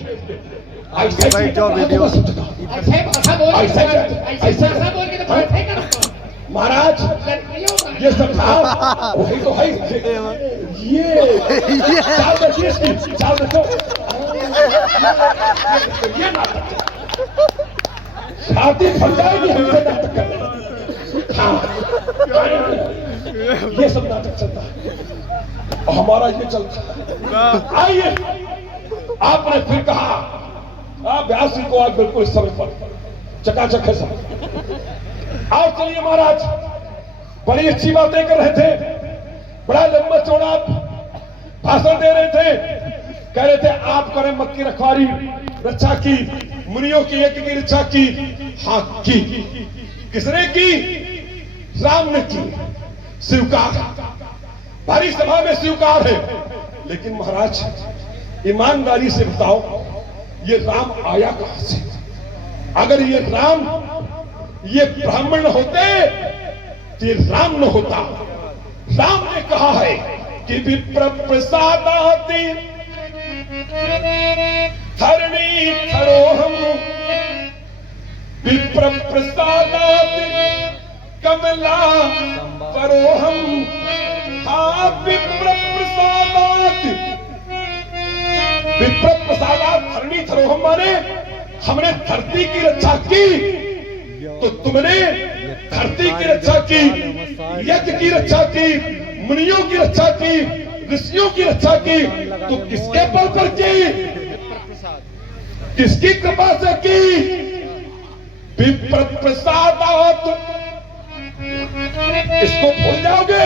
भाई जो वीडियो महाराज ये सब वही तो है ये चाल बची इसकी चाल बचो ये नाटक शादी फल जाएगी हमसे नाटक करना हाँ ये सब नाटक चलता है और हमारा ये चलता है। आइए आपने फिर कहा आप व्यास जी को आज बिल्कुल समय पर चकाचक है सब। आओ चलिए महाराज बड़ी अच्छी बातें कर रहे थे, बड़ा लंबा चौड़ा भाषण दे रहे थे, कह रहे थे आप करें मत की रखवारी रक्षा की, मुनियों की यज्ञ की रक्षा की। हाँ की, किसने की? राम ने की। स्वीकार, भारी सभा में स्वीकार है। लेकिन महाराज ईमानदारी से बताओ ये राम आया कहां से? अगर ये राम ये ब्राह्मण होते तो ये राम न होता। राम ने कहा है कि विप्र प्रसादाति धरणी धरोहम, विप्र प्रसादाति कमला परोहम। हाँ विप्र प्रसादात, विप्र प्रसादात धरणी धरोहम माने हमने धरती की रक्षा की तो तुमने धरती की रक्षा की, यज्ञ की रक्षा की, मुनियों की रक्षा की, ऋषियों की रक्षा की। तो किसके बल पर की? किसकी कृपा से की? विप्र प्रसादात। इसको भूल जाओगे?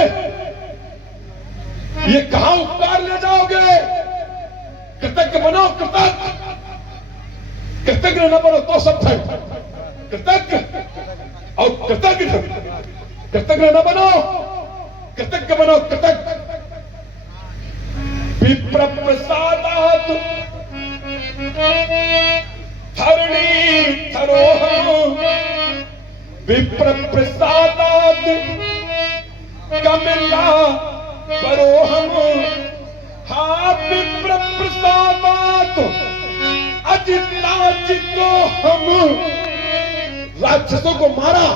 ये कहां उपकार ले जाओगे? कृतज्ञ बनो, कृतज्ञ। कृतज्ञ न बनो तो सब है कृतज्ञ, और कृतज्ञ कृतज्ञ न बनो, कृतज्ञ बनो कृतज्ञ। विप्र प्रसादात धरणी धरोहम, विप्र प्रसादात कमला परोहम। हाँ विप्र प्रसादात अजिताजितो हम। राक्षसों को मारा,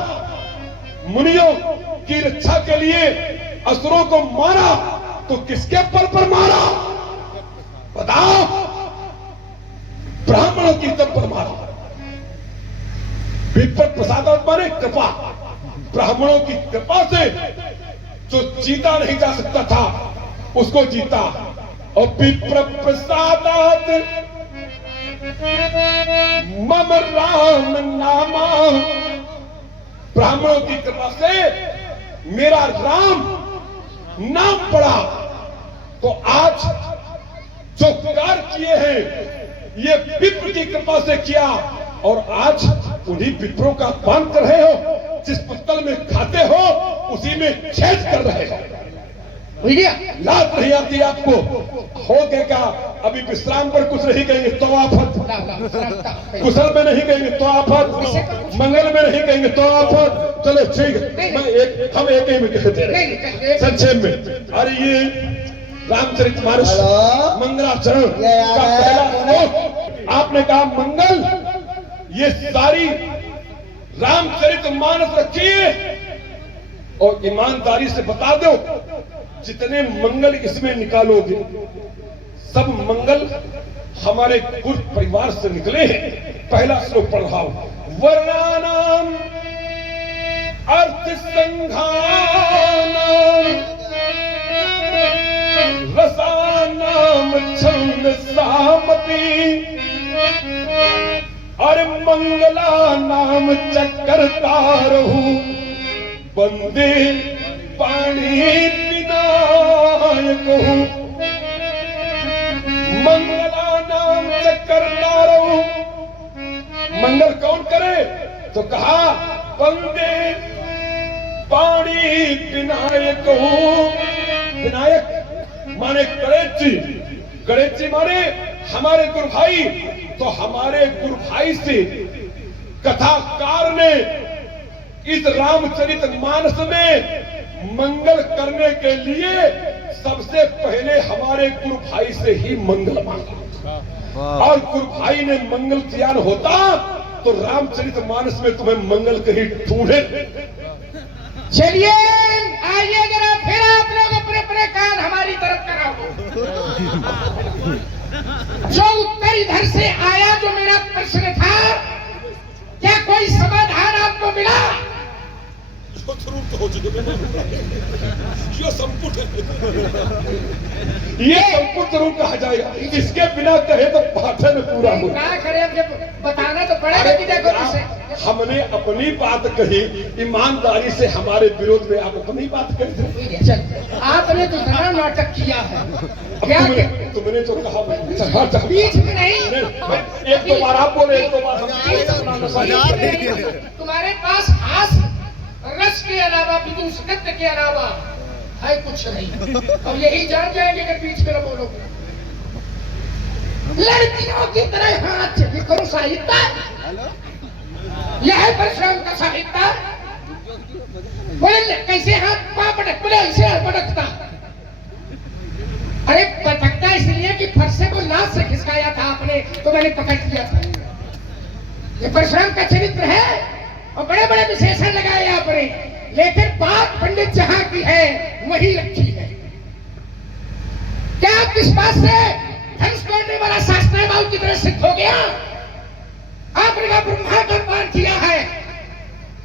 मुनियों की रक्षा के लिए असुरों को मारा, तो किसके बल पर मारा बताओ? ब्राह्मणों की दम पर मारा। विप्र प्रसादात माने कृपा, ब्राह्मणों की कृपा से जो जीता नहीं जा सकता था उसको जीता। और विप्र प्रसादात मम राम नामा, ब्राह्मणों की कृपा से मेरा राम नाम पड़ा। तो आज जो कार्य किए हैं ये विप्र की कृपा से किया, और आज उन्हीं विप्रों का अपमान कर रहे हो। जिस पत्तल में खाते हो उसी में छेद कर रहे हो। लाज नहीं आती आपको? हो गएगा अभी विश्राम पर कुछ नहीं कहेंगे तो आफत, कुशल में नहीं कहेंगे तो आफत, मंगल में नहीं कहेंगे तो आफत। चलो ठीक है, हम एक ही में कहते हैं संक्षेप में। अरे ये रामचरितमानस मंगलाचरण का पहला श्लोक आपने कहा मंगल। ये सारी रामचरितमानस रखिए और ईमानदारी से बता दो जितने मंगल इसमें निकालोगे सब मंगल हमारे गुरु परिवार से निकले हैं। पहला श्लोक पढ़ रहा हूं। वर्णानाम अर्थ संघानाम रसानाम छंद सामपि, अरे मंगला नाम चक्कर तारहु बंदे पानी विनायक। मंगला नाम चक्कर तारहु, मंगल कौन करे? तो कहा बंदे पानी विनायक। विनायक माने गणेश जी माने हमारे गुरु भाई। तो हमारे गुरु भाई से कथाकार ने इस रामचरितमानस में मंगल करने के लिए सबसे पहले हमारे गुरु भाई से ही मंगल मांगा। और गुरु भाई ने मंगल किया न होता तो रामचरितमानस में तुम्हें मंगल कहीं ढूंढे। चलिए आइए जरा फिर आप लोग अपने अपने कान हमारी तरफ कराओ। जो उत्तर इधर से आया, जो मेरा प्रश्न था, क्या कोई समाधान आपको मिला? ये संपुट जरूर कहा जाएगा, इसके बिना कहे तो पाठन पूरा हो। क्या करें, अब जब बताना तो पड़ेगा कि देखो इसे। हमने अपनी बात कही, ईमानदारी से हमारे विरोध में आप अपनी बात कही। चल, आपने तो बड़ा नाटक किया है। क्या तुमने जो कहा बीच में नहीं, एक दो बार आप बोले, एक दो बार हम। तुम्हारे पास हास रस के अलावा, विदुषकत्व के अलावा है कुछ नहीं। अब यही जान जाएंगे कि बीच में न बोलोगे। लड़कियों की तरह हाथ ये करो साहित्य, यह है परशुराम का साहित्य। बोले कैसे हाथ पांव पटक, बोले ऐसे पटकता। अरे पटकता इसलिए कि फरसे को लाश से खिसकाया था आपने, तो मैंने पकड़ लिया था। ये परशुराम का चरित्र है और बड़े बड़े विशेषण लगाए आपने, लेकिन बात पंडित जहां की है वही रखी है। क्या आप किस बात से धनुष तोड़ने वाला शास्त्र बाबू की तरह सिद्ध हो गया? आपने कहा ब्रह्मा का पान किया है,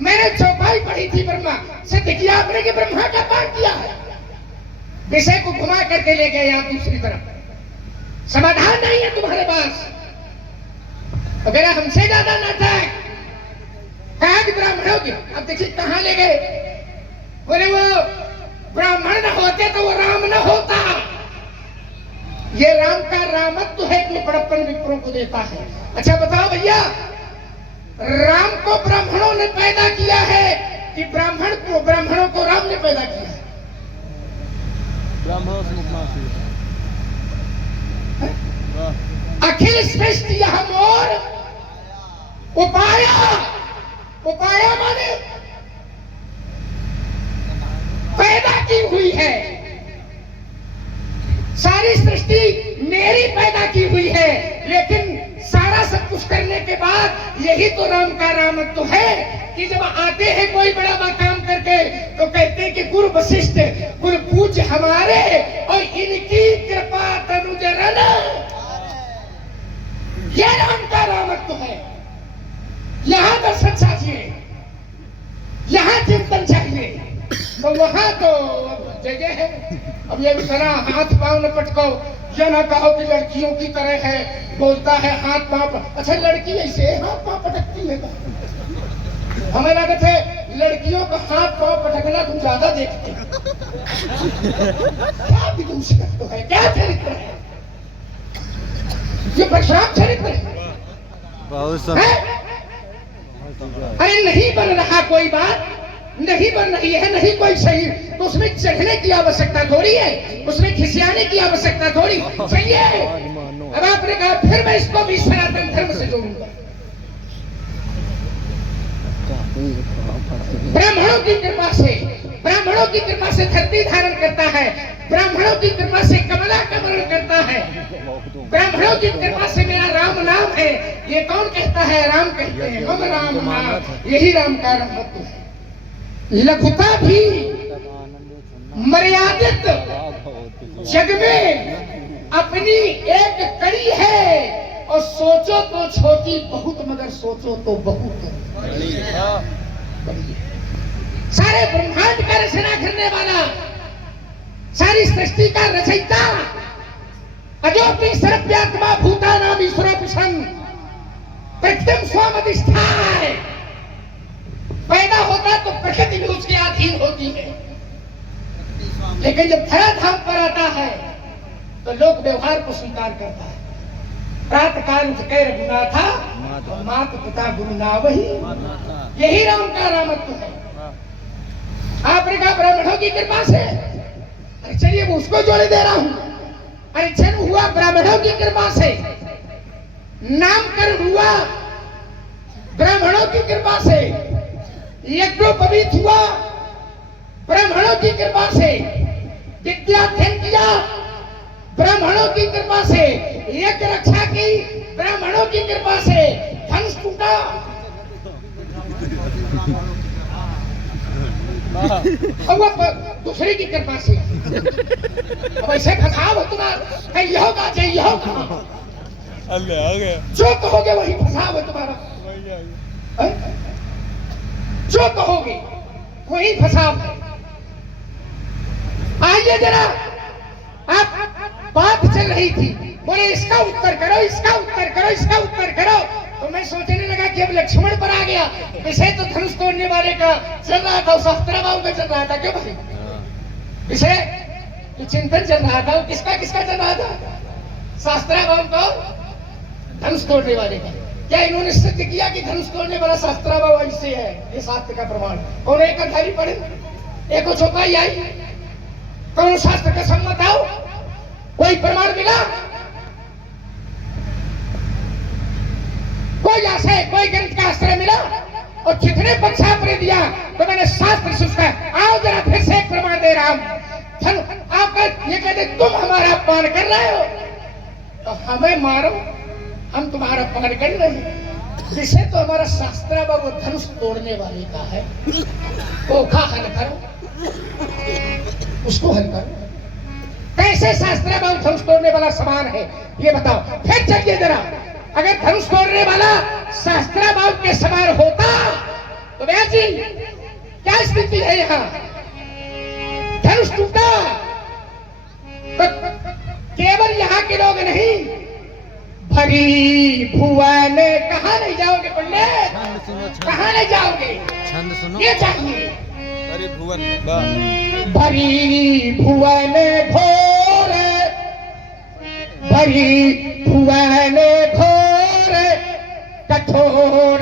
मैंने चौपाई पढ़ी थी, ब्रह्मा सिद्ध किया आपने कि ब्रह्मा का पान किया है। विषय को घुमा करके ले गए आप दूसरी तरफ। समाधान नहीं है तुम्हारे पास। अगर हमसे ज्यादा नाटक कहा कि ब्राह्मणों की, अब देखिए कहां ले गए। बोले वो ब्राह्मण न होते तो वो राम न होता। ये राम का रामत्व है कि बड़प्पन विप्रों को देता है। अच्छा बताओ भैया, राम को ब्राह्मणों ने पैदा किया है कि ब्राह्मणों को राम ने पैदा किया है? ब्राह्मणों से अखिल सृष्टि यह मोर उपाया, उपाया माने पैदा की हुई है। सारी सृष्टि मेरी पैदा की हुई है, लेकिन सारा सब कुछ करने के बाद यही तो राम का रामत्व है कि जब आते हैं कोई बड़ा काम करके तो कहते हैं कि गुरु वशिष्ठ गुरु पूज्य हमारे और इनकी कृपा तनुजरन, यह राम का रामत्व है। यहां दर्शन चाहिए, यहां चिंतन चाहिए, तो वहां तो जगह है। अब ये इतना हाथ पांव न पटको, या ना कहो कि लड़कियों की तरह है, बोलता है हाथ पांव। अच्छा लड़की ऐसे हाथ पांव पटकती है? हमें लगता है लड़कियों का हाथ पांव पटकना तुम ज्यादा देखते हो। क्या विदूषक तो है, क्या चरित्र है ये? परशुराम चरित्र है। अरे नहीं बन रहा कोई बात, नहीं बन रही है, नहीं कोई सही, तो उसमें चढ़ने की आवश्यकता थोड़ी है, उसमें खिसियाने की आवश्यकता थोड़ी। सही है। अब आपने कहा फिर मैं इसको भी सनातन धर्म से जोड़ूंगा। ब्राह्मणों की कृपा से, ब्राह्मणों की कृपा से धरती धारण करता है, ब्राह्मणों की कृपा से कमला कमल करता है, ब्राह्मणों की कृपा से मेरा राम नाम है। ये कौन कहता है? राम कहते हैं, मम राम नाम, यही राम का रामत्व है। लघुता भी मर्यादित जग में अपनी एक कड़ी है, और सोचो तो छोटी बहुत, मगर सोचो तो बहुत बड़ी है। सारे ब्रह्मांड का रचना करने वाला, सारी सृष्टि का रचयिता, अजोपि सर्वव्यात्मा भूतानाम ईश्वरोपिशं प्रकृतिम स्वामधिष्ठाय। पैदा होता तो प्रकृति भी उसके अधीन होती है, लेकिन जब धराधाम पर आता है तो लोक व्यवहार को स्वीकार करता है। प्रातः काल उठ के रघुनाथा माता पिता गुरु नावही, यही राम का रामत्व है। आपने कहा ब्राह्मणों की कृपा से, अरे चलिए मैं उसको जोड़े दे रहा हूं। अरे जन्म हुआ ब्राह्मणों की कृपा से, नामकरण हुआ ब्राह्मणों की कृपा से, यज्ञोपवीत हुआ ब्राह्मणों की कृपा से, विद्याध्ययन किया ब्राह्मणों की कृपा से, यज्ञ रक्षा की ब्राह्मणों की कृपा से धनुष टूटा। और वो दूसरे की कृपा से। अब ऐसे फसाव हो तुम्हारा, यह होगा चाहिए होगा, जो कहोगे वही फसाव है तुम्हारा, जो कहोगे वही फसाव है। आइए जरा, आप बात चल रही थी, बोले इसका उत्तर करो, इसका उत्तर करो, इसका उत्तर करो, तो मैं सोचने लगा कि अब लक्ष्मण पर आ गया। विषय तो धनुष तोड़ने वाले का चल रहा था, शास्त्राबाहु का चल रहा था। क्यों भाई विषय तो चिंतन चल रहा था, किसका किसका चल रहा था? शास्त्राबाहु को धनुष तोड़ने वाले का। क्या इन्होंने सिद्ध किया कि धनुष तोड़ने वाला शास्त्राबाहु ऐसे है? ये शास्त्र का प्रमाण। कौन एक अध्याय पढ़े, एक चौपाई आई, कौन शास्त्र का सम्मत आओ, कोई प्रमाण मिला? कोई आशय, कोई ग्रंथ का आश्रय मिला? और जितने पक्षापरे दिया तो मैंने शास्त्र से उसका, आओ जरा फिर से एक प्रमाण दे रहा हूं। आप ये कहते तुम हमारा अपमान कर रहे हो, तो हमें मारो, हम तुम्हारा अपमान कर रहे हैं। जिसे तो हमारा शास्त्राबाहु धनुष तोड़ने वाले का है, ओखा हल करो, उसको हल करो। कैसे शास्त्राबाहु धनुष तोड़ने वाला समान है ये बताओ। फिर चलिए जरा, अगर धनुष तोड़ने वाला शास्त्राबाहु के समान होता तो व्यास जी क्या स्थिति है? यहाँ धनुष टूटा तो केवल यहाँ के लोग नहीं, भरी भुवन, कहाँ नहीं जाओगे पंडित, कहाँ नहीं जाओगे? छंद सुनो, ये चाहिए। भरी भुवन, भरी भुवन घोर, भरी भुवन घोर, कठोर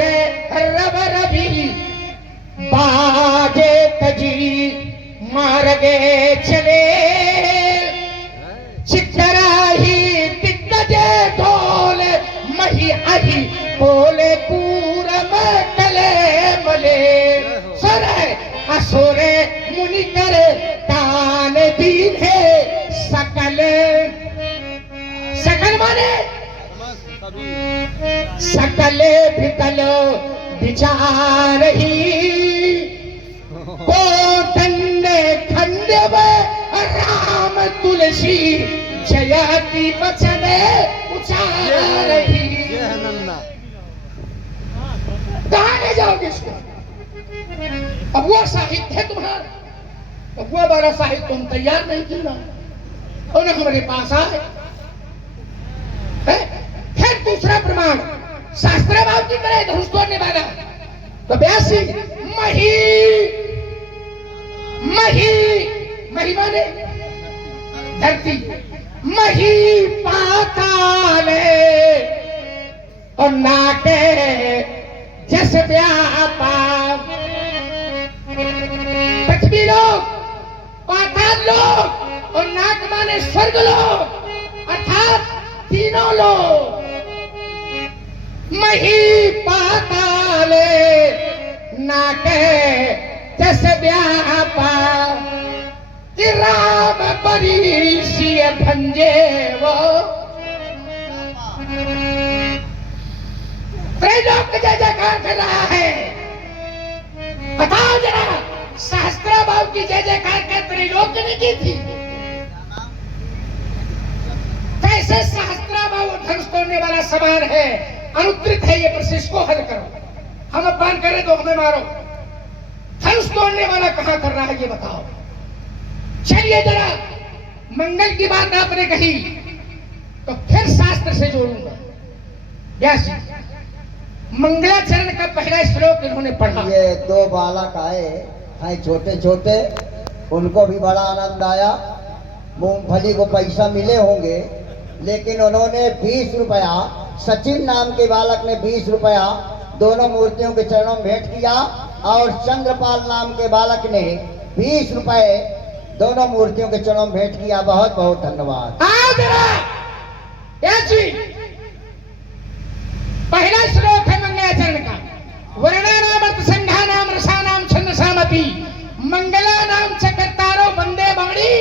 रव रवि, बाजे तजी मार्गे चले, चिकराही दिग्गजे ढोल, मही अही बोले पूरम कले मले, सुर असुरे मुनि करे तान दीन है सकल, सकल माने सकल भिकल विचार ही, को दंड खंड राम तुलसी जयति वचन उचार ही। कहाँ ले जाओगे इसको? अब वो साहित्य है तुम्हारा, अब वो हमारा साहित्य तुम तैयार नहीं किया और न हमारे पास आए। फिर दूसरा प्रमाण शास्त्राबाहु की तरह धनुष तोड़ने वाला तो व्यासी मही, मही, मही माने धरती, मही पाताले और नाके जस व्यापा, पृथ्वी लोग, पाताल लोग और नाक माने स्वर्ग लोग, अर्थात तीनों लोग। मही पाताले नाके जस व्यापा, कि राम बरी सिय भंजे वो, त्रैलोक जय जयकार कर रहा है। बताओ जरा, शास्त्राबाहु की जय जयकार के त्रैलोक ने की थी? कैसे शास्त्राबाहु धनुष तोड़ने वाला समान है, अनुत्तरित है ये प्रश्न, इसको हल करो। हम अपमान करें तो हमें मारो, धनुष तोड़ने वाला कहां कर रहा है ये बताओ। चलिए जरा, मंगल की बात आपने कही तो फिर शास्त्र से जोड़ूंगा। व्यास जी, मंगलाचरण का पहला श्लोक इन्होंने पढ़ा। ये दो बालक आए हैं छोटे छोटे, उनको भी बड़ा आनंद आया। मूंगफली को पैसा मिले होंगे, लेकिन उन्होंने 20 रुपया, सचिन नाम के बालक ने 20 रुपया दोनों मूर्तियों के चरणों में भेंट किया, और चंद्रपाल नाम के बालक ने 20 रुपए दोनों मूर्तियों के चरणों में भेंट किया। बहुत बहुत धन्यवाद। पहला श्लोक है मंगलाचरण का, वर्णानाम अर्थ संघानाम रसानाम छंदसामपि, मंगलानाम च कर्तारो वंदे वाणी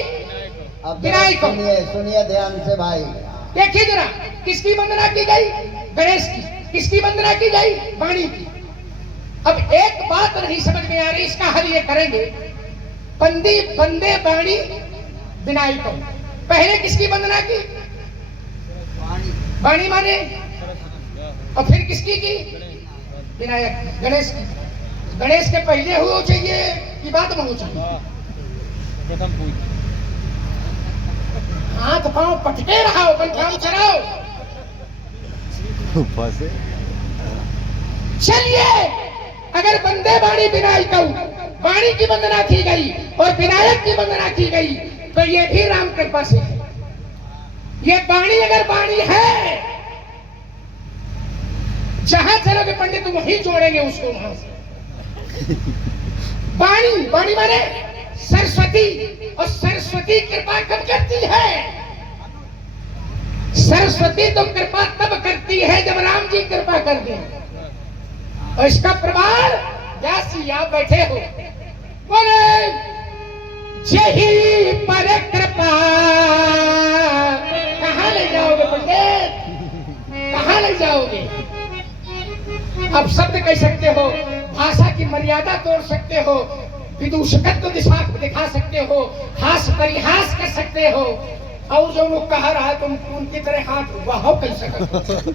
अब विनायक को सुनिए सुनिए ध्यान से भाई। देखिए जरा, किसकी वंदना की गई? गणेश की। किसकी वंदना की गई? वाणी की। अब एक बात नहीं समझ में आ रही, इसका हल ये करेंगे। वंदे वाणी विनायक को। पहले किसकी वंदना की? वाणी माने, और फिर किसकी की? विनायक, गणेश की। गणेश के पहले हो चाहिए कि बाद में हो चाहिए? हाथ पांव पटके रहा हो, अपन काम चलाओ। चलिए, अगर वंदे वाणी विनायक वाणी की वंदना की गई और विनायक की वंदना की गई, तो ये भी राम कृपा से है। ये वाणी अगर वाणी है, जहां चलोगे पंडित वहीं जोड़ेंगे उसको वहां से। वाणी, वाणी माने सरस्वती, और सरस्वती कृपा कब करती है? सरस्वती तो कृपा तब करती है जब राम जी कृपा कर दें। और इसका प्रमाण व्यास जी आप बैठे हो, बोले जही पर कृपा। कहां ले जाओगे पंडित? कहां ले जाओगे? अब शब्द कह सकते हो, भाषा की मर्यादा तोड़ सकते हो, विदूषकत्व दिखा सकते हो, हास परिहास कर सकते हो, और जो लोग कह रहा है तुम उनकी तरह हाथ वाह कह सकते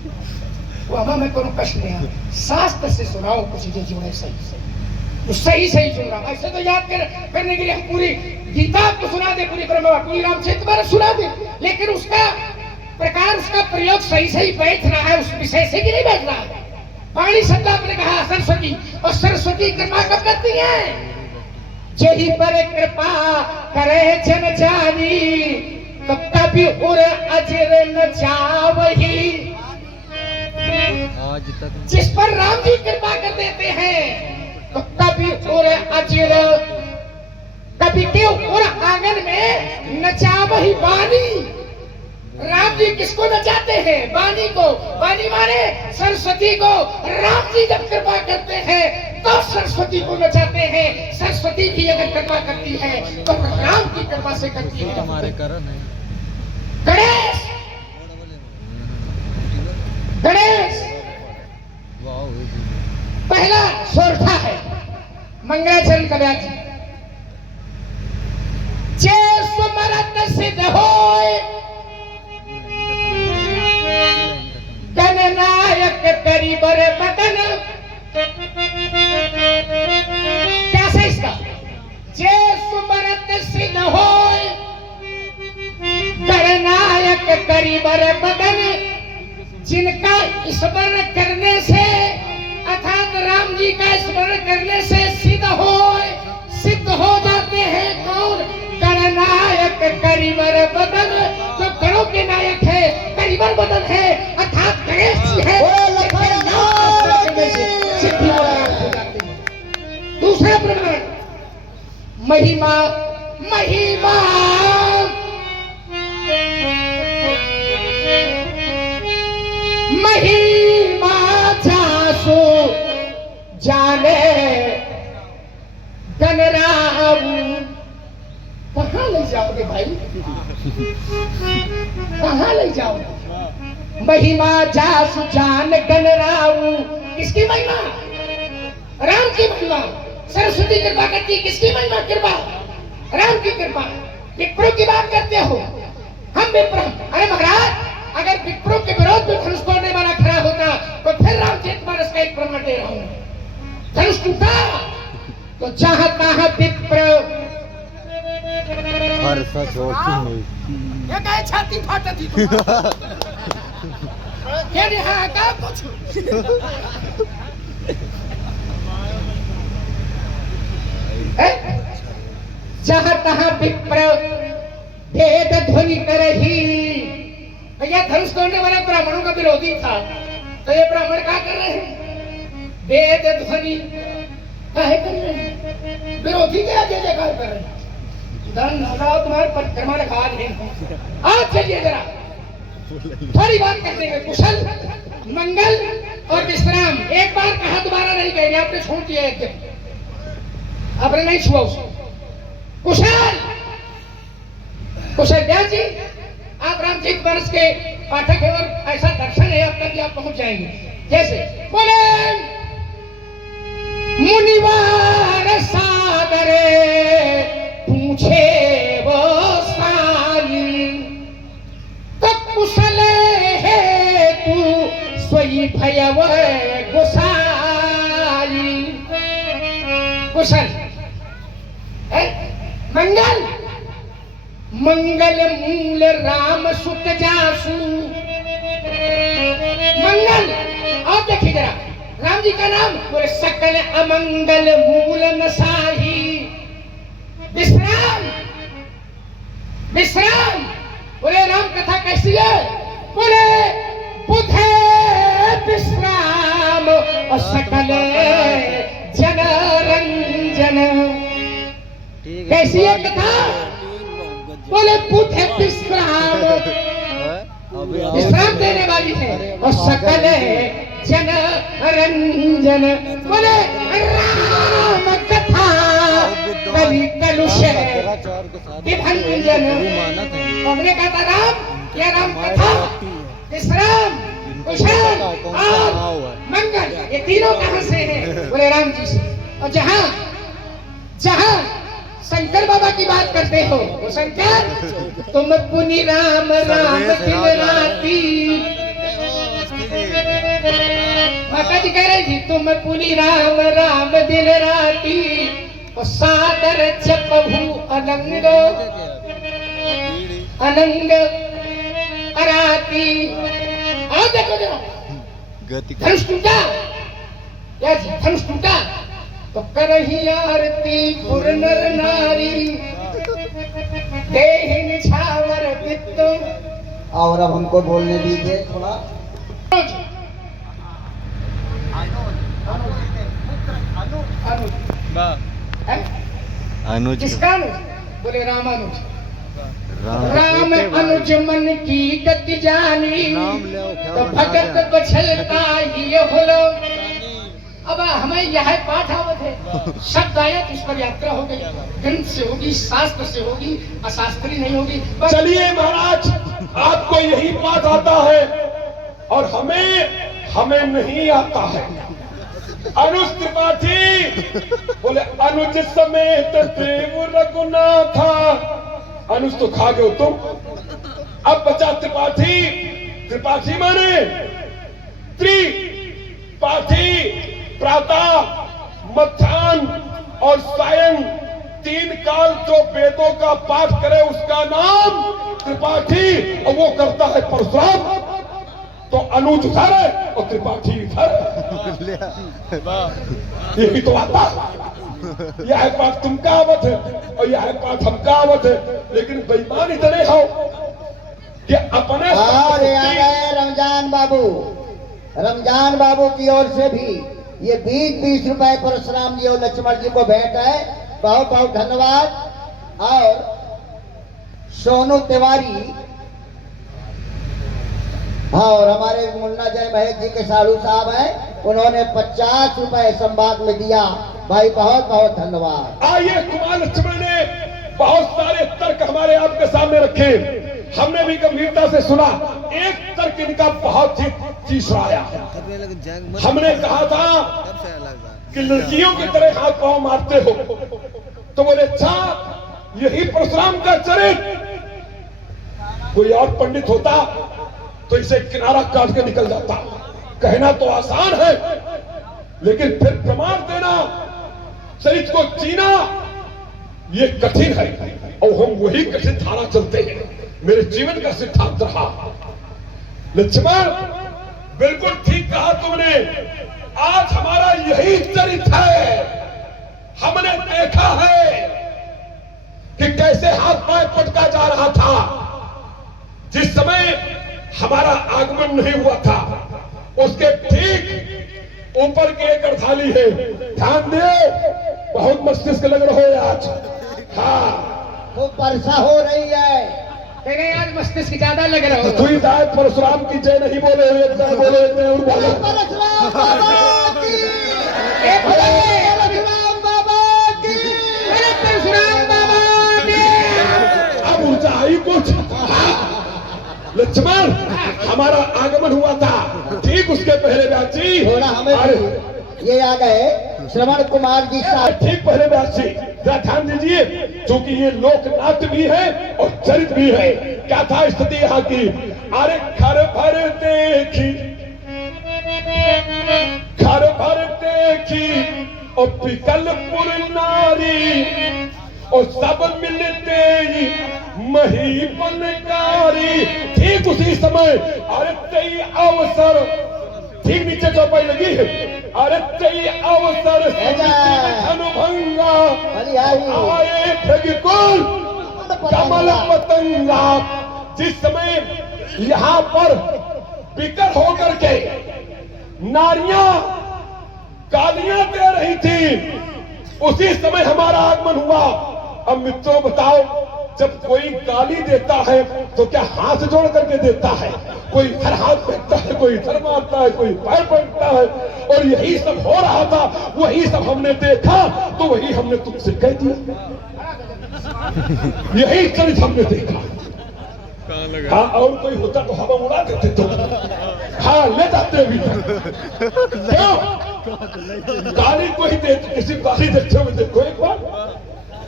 वो हमें में कोनो कष्ट नहीं है। शास्त्र से सुनाओ कुछ जो जुड़े सही सही सही सुन रहा। ऐसे तो याद करने के लिए हम पूरी गीता आपको सुना दे, पूरी ब्रह्मा पूरी रामचरितमानस सुना दे, लेकिन उसका प्रकार, उसका प्रयोग सही सही बैठ रहा है, उस विषय से भी नहीं बैठ रहा है। वाणी शब्द आपने कहा सरस्वती, और सरस्वती कृपा कब करती है? जही पर कृपा करे जन जानी, तो कभी उर अजर न जावही। आज तक जिस पर राम जी कृपा कर देते हैं, तो कभी उर अजर, कभी क्यों उर आंगन में नचावही वाणी। राम जी किसको नचाते हैं? वाणी को। वाणी माने सरस्वती को। राम जी जब कृपा करते हैं तो सरस्वती को नचाते हैं। सरस्वती भी अगर कृपा करती है तो राम की कृपा से करती है। हमारे करण है गणेश। गणेश पहला सोरठा है मंगलाचरण का व्यास। जे सुमरत सिद्ध होय, गणनायक करी बर बदन। कैसे इसका? जे सुमरत सिद्ध होय, गणनायक करी बर बदन। जिनका स्मरण करने से, अर्थात राम जी का स्मरण करने से सिद्ध हो जाते हैं कौन? गणनायक करीबर बदन। जो गणों के नायक है, करीबर बदन है, अर्थात गणेश जी है। सिद्धि हो जाती है। दूसरा प्रमाण महिमा। महिमा महिमा जासो जाने गणराम। कहां ले जाओगे भाई? कहां ले जाओगे? महिमा जासु जान गणराम। किसकी महिमा? राम की महिमा। सरस्वती कृपा करती, किसकी महिमा? कृपा राम की कृपा। विप्रो की बात करते हो, हम विप्र। अरे महाराज, अगर विप्रो के विरोध में धनुष तोड़ने वाला खड़ा होता तो फिर रामचरितमानस का एक प्रमाण दे रहा हूं। धनुष टूटा तो जहां तहां विप्र ये कहे छाती फाटा थी ये नहीं का कुछ। जहां तहां विप्र भेद ध्वनि करही। भैया धनुष तोड़ने वाले ब्राह्मणों का विरोधी था, तो ये ब्राह्मण क्या कर रहे हैं? वेद ध्वनि काहे कर रहे हैं? विरोधी के आगे जयकार कर रहे हैं। तुम्हारे परिक्रमा रखा है। आज चलिए जरा थोड़ी बात कर देंगे। कुशल मंगल और विश्राम। एक बार कहा, दोबारा नहीं कहेंगे। आपने छोड़ दिया एक दिन, आपने नहीं छुआ उसको। कुशल कुशल व्यास जी, आप रामचरित मानस के पाठक हैं और ऐसा दर्शन है आपका कि आप पहुंच जाएंगे। जैसे बोले मुनिवार सादरे पूछे वो साई, तो कुशल है तू सोई भयव गोसाई। कुशल है मंगल, मंगल मूल राम सुत जासु। मंगल, आप देखिए जरा राम जी का नाम, बोले सकल अमंगल मूल नसाही। विश्राम, विश्राम, बोले राम कथा कैसी है? बोले बुधे विश्राम और सकल जन रंजन। कैसी है कथा? बोले बुध विश्राम, विश्राम देने वाली है और सकल जन रंजन। बोले राम कथा कवि कलुष विभंजन। हमने कहा था राम, यह राम कथा, विश्राम, कुशल और मंगल, ये तीनों कहां से हैं? बोले राम जी से। और जहां जहां शंकर बाबा की बात करते हो, वो शंकर तुम पुनि राम राम दिन राती। माता जी कह रही थी तुम पुनि राम राम दिन राती, और सादर जपहु अनंग अनंग अराती। आओ देखो जरा, धनुष टूटा, क्या जी धनुष टूटा तो करही आरती पुर नर नारी, देहि निछावर वित्त। और अब हमको बोलने दीजिए थोड़ा। अनुज, किसका अनुज? बोले रामानुज। राम अनुज मन की गति जानी, तो भगत बछलता ही होलो। अब हमें यह पाठ आवत है, शब्द आया तो इस पर यात्रा हो गई, ग्रंथ से होगी, शास्त्र से होगी, अशास्त्री नहीं होगी। चलिए महाराज, आपको यही पाठ आता है और हमें नहीं आता है। अनुज त्रिपाठी बोले अनुज समेत देव रघुनाथा। अनुज तो खा गए तुम, अब बचा त्रिपाठी। त्रिपाठी माने त्रिपाठी, प्रातः मध्याह्न और सायं, 3 काल जो वेदों का पाठ करे उसका नाम त्रिपाठी, और वो करता है परशुराम। तो अनुज उधर है और त्रिपाठी इधर है। यही तो आता, यह पाठ तुमका आवत है और यह पाठ हमका आवत है, लेकिन बेईमान इतने हो कि अपने रमजान बाबू, रमजान बाबू की ओर से भी ये 20-20 रुपए परशुराम जी और लक्ष्मण जी को भेंट है। बहुत बहुत धन्यवाद। और सोनू तिवारी, हाँ, और हमारे मुन्ना जय महेश जी के साधु साहब हैं, उन्होंने 50 रुपए संवाद में दिया। भाई बहुत बहुत धन्यवाद। आइए, कुमार लक्ष्मण ने बहुत सारे तर्क हमारे आपके सामने रखे, हमने भी गंभीरता से सुना। एक तर्क इनका बहुत ही तीसरा आया। हमने कहा था कि लड़कियों की तरह हाथ पांव मारते हो, तो बोले अच्छा, यही परशुराम का चरित्र। कोई और पंडित होता तो इसे किनारा काट के निकल जाता। कहना तो आसान है, लेकिन फिर प्रमाण देना, चरित्र को जीना, ये कठिन है। और हम वही कठिन धारा चलते हैं। मेरे जीवन का सिद्धांत रहा। लक्ष्मण, बिल्कुल ठीक कहा तुमने। आज हमारा यही चरित्र है। हमने देखा है कि कैसे हाथ पांव पटका जा रहा था। जिस समय हमारा आगमन नहीं हुआ था, उसके ठीक ऊपर की एक अर्धाली है, ध्यान दे। बहुत मस्तिष्क लग रहे हो आज। हाँ, वो वर्षा हो रही है। तेरे आज मस्तिष्क ज्यादा लग रहा तू ही दाय परशुराम की जय नहीं बोले, एक जय बोले, एक जय और बोले। परशुराम बाबा की, परशुराम बाबा की, परशुराम बाबा की। अब ऊंचाई को लक्ष्मण हमारा आगमन हुआ था, ठीक उसके पहले व्यास जी थोड़ा हमें ये आ गए श्रवण कुमार जी साहब। ठीक पहले व्यास जी जरा ध्यान दीजिए, क्योंकि ये लोकनाट्य भी है और चरित्र भी है। क्या था स्थिति यहाँ की? अरे घर भर देखी, घर भर देखी और पिकलपुर नारी, और सब मिलते ही महीपनकारी। ठीक उसी समय अरे तई अवसर, ठीक नीचे चौपाई लगी है, अरे तई अवसर धनुभंगा आए भृगुकुल कमल पतंगा। जिस समय यहाँ पर बिकर होकर के नारियां गालियां दे रही थी, उसी समय हमारा आगमन हुआ। अब मित्रों बताओ, जब कोई गाली देता है तो क्या हाथ जोड़ करके देता है? कोई इधर हाथ फेंकता है, कोई इधर मारता है, कोई पैर पकड़ता है, और यही सब हो रहा था। वही सब हमने देखा तो वही हमने तुमसे कह दिया, यही चरित्र हमने देखा। हाँ, और कोई होता तो हवा उड़ा देते तो, हाँ ले जाते अभी। क्यों गाली कोई दे, किसी गाली देते हुए देखो एक बार,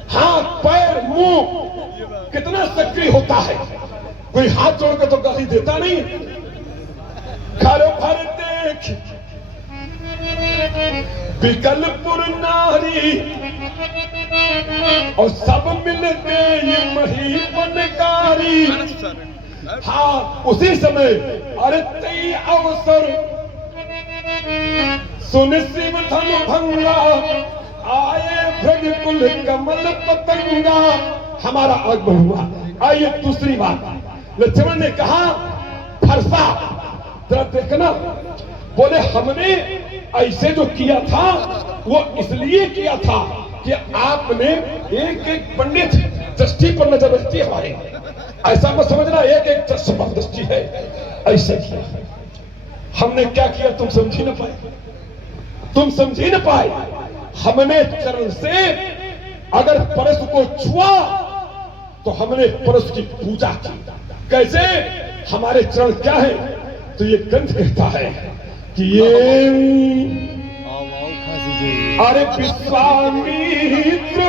हाथ पैर मुंह कितना सक्रिय होता है। कोई हाथ जोड़कर तो गाली देता नहीं। घर भर देख बिकलपुर नारी, और सब मिलते ये महीपनकारी। हाँ, उसी समय अरे तई अवसर सुन शिव धनुभंगा आए भृगुकुल कमल पतंगा। हमारा आगमन हुआ। आइए दूसरी बात, लक्ष्मण ने कहा फरसा, जरा देखना। बोले हमने ऐसे जो किया था वो इसलिए किया था कि आपने एक एक पंडित दृष्टि पर नजर रखती है हमारे, ऐसा मत समझना एक एक दृष्टि पर दृष्टि है, ऐसे किया। हमने क्या किया तुम समझी न पाए, तुम समझी न पाए। हमने चरण से अगर परशु को छुआ तो हमने परशु की पूजा की। कैसे? हमारे चरण क्या है? तो ये ग्रंथ कहता है कि ये अरे विश्वामित्र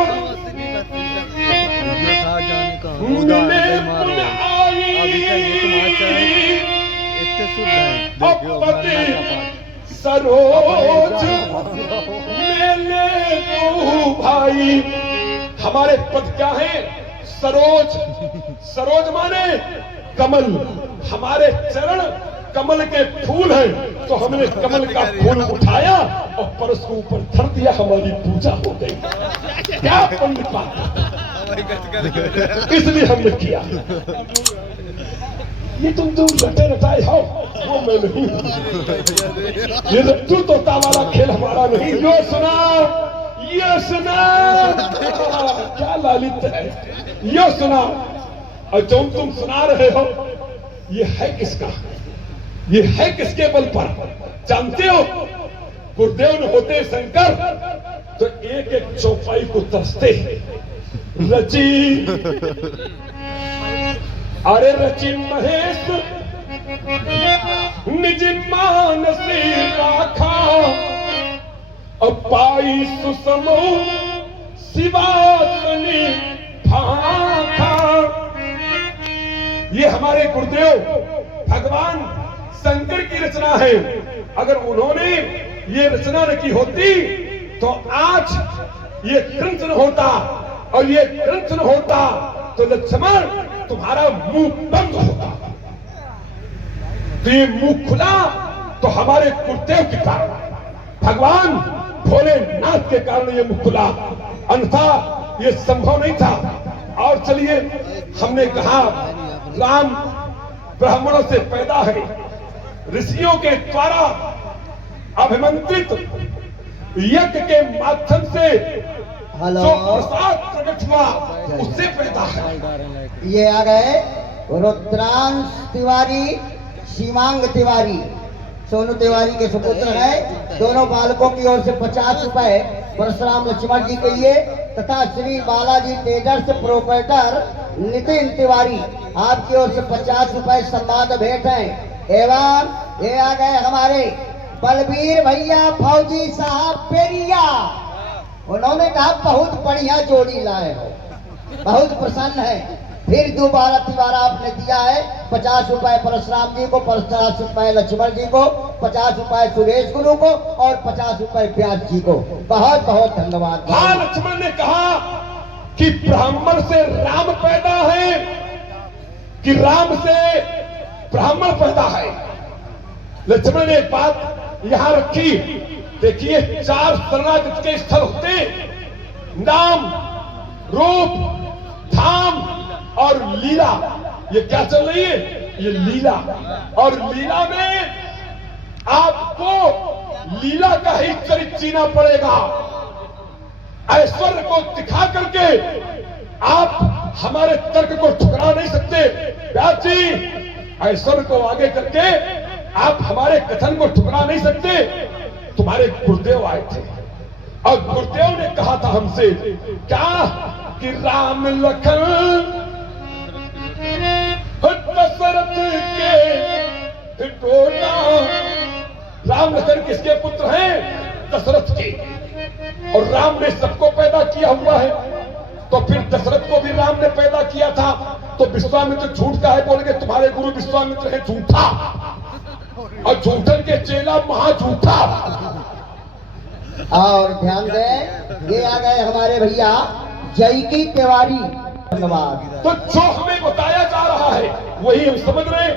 मिले पुन आई सरोज मेले तू भाई। हमारे पद क्या है? सरोज। सरोज माने कमल। हमारे चरण कमल के फूल हैं, तो हमने कमल का फूल उठाया और परस को ऊपर धर दिया, हमारी पूजा हो गई। क्या पंडित बात, इसलिए हमने किया। ये तुम जो रटे रटाए हो वो मैं नहीं, ये रट्टू तोता वाला खेल हमारा नहीं। यो सुना, ये सुना, क्या लालित है। यो सुना, और जो तुम सुना रहे हो ये है किसका? ये है किसके बल पर? जानते हो, गुरुदेव ने होते शंकर तो एक एक चौपाई को तरसते रची, अरे रची महेश निज मानसी राखा, अब पाई सुसमो शिवासनी भाखा। ये हमारे गुरुदेव भगवान शंकर की रचना है। अगर उन्होंने ये रचना न की होती तो आज ये ग्रंथ न होता, और ये ग्रंथ न होता तो लक्ष्मण तुम्हारा मुंह बंद होता। तो ये मुंह खुला तो हमारे गुरुदेव के कारण, भगवान भोलेनाथ के कारण ये मुंह खुला, अन्यथा ये संभव नहीं था। और चलिए, हमने कहा राम ब्राह्मणों से पैदा है, ऋषियों के द्वारा अभिमंत्रित यज्ञ के माध्यम से जो प्रसाद प्रकट हुआ उससे पैदा है। ये आ गए रुद्रांश तिवारी, सीमांग तिवारी, सोनू तिवारी के सुपुत्र है। दोनों बालकों की ओर से 50 रुपए परशुराम लक्ष्मण जी के लिए, तथा श्री बालाजी ट्रेडर्स प्रोपराइटर नितिन तिवारी, आपकी ओर से 50 रुपए सम्मान भेंट है। एवं ये आ गए हमारे बलबीर भैया फौजी साहब पेरिया, उन्होंने कहा बहुत बढ़िया जोड़ी लाए हो, बहुत प्रसन्न है। फिर दोबारा तिवारा आपने दिया है 50 रुपए परशुराम जी को, 50 रुपए लक्ष्मण जी को, 50 रुपए सुरेश गुरु को और 50 रुपए व्यास जी को। बहुत बहुत धन्यवाद। हाँ, लक्ष्मण ने कहा कि ब्राह्मण से राम पैदा है कि राम से ब्राह्मण पैदा है। लक्ष्मण ने एक बात यहां रखी, देखिए 4 शरणागत के स्थल होते, नाम, रूप, धाम और लीला। ये क्या चल रही है? ये लीला। और लीला में आपको लीला का ही चरित्र जीना पड़ेगा। ऐश्वर्य को दिखा करके आप हमारे तर्क को ठुकरा नहीं सकते। व्यास जी, ऐश्वर्य को आगे करके आप हमारे कथन को ठुकरा नहीं सकते। तुम्हारे गुरुदेव आए थे और गुरुदेव ने कहा था हमसे क्या कि राम लखन दशरथ के टोटा। राम लखन किसके पुत्र हैं? दशरथ के। और राम ने सबको पैदा किया हुआ है, तो फिर दशरथ को भी राम ने पैदा किया था। तो विश्वामित्र झूठ का है, बोलेंगे तुम्हारे गुरु विश्वामित्र है झूठा, और झूठन के चेला महा झूठा। और ध्यान दें, ये आ गए हमारे भैया जयकी तिवारी, धन्यवाद। तो जो हमें बताया जा रहा है वही हम समझ रहे हैं।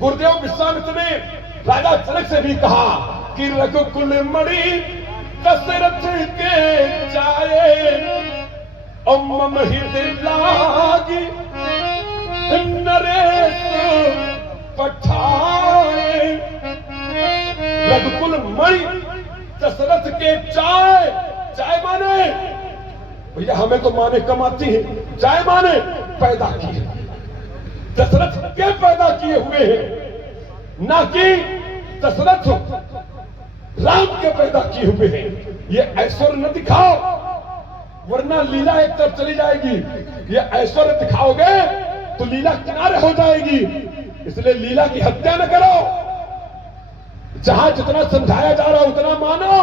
गुरुदेव विश्वामित्र ने राजा जनक से भी कहा कि रघुकुल मणि दशरथ के जाए, मम हृदय लागी नरेश पठाए। रघुकुल मणि दशरथ के चाय, चाय माने भैया हमें तो माने कम आती है, चाय माने पैदा की है। दशरथ के पैदा किए हुए हैं, ना कि दशरथ राम के पैदा किए हुए हैं। ये ऐश्वर्य न दिखाओ, वरना लीला एक तरफ चली जाएगी। ये ऐश्वर्य दिखाओगे तो लीला किनारे हो जाएगी। इसलिए लीला की हत्या न करो। जहां जितना समझाया जा रहा उतना मानो।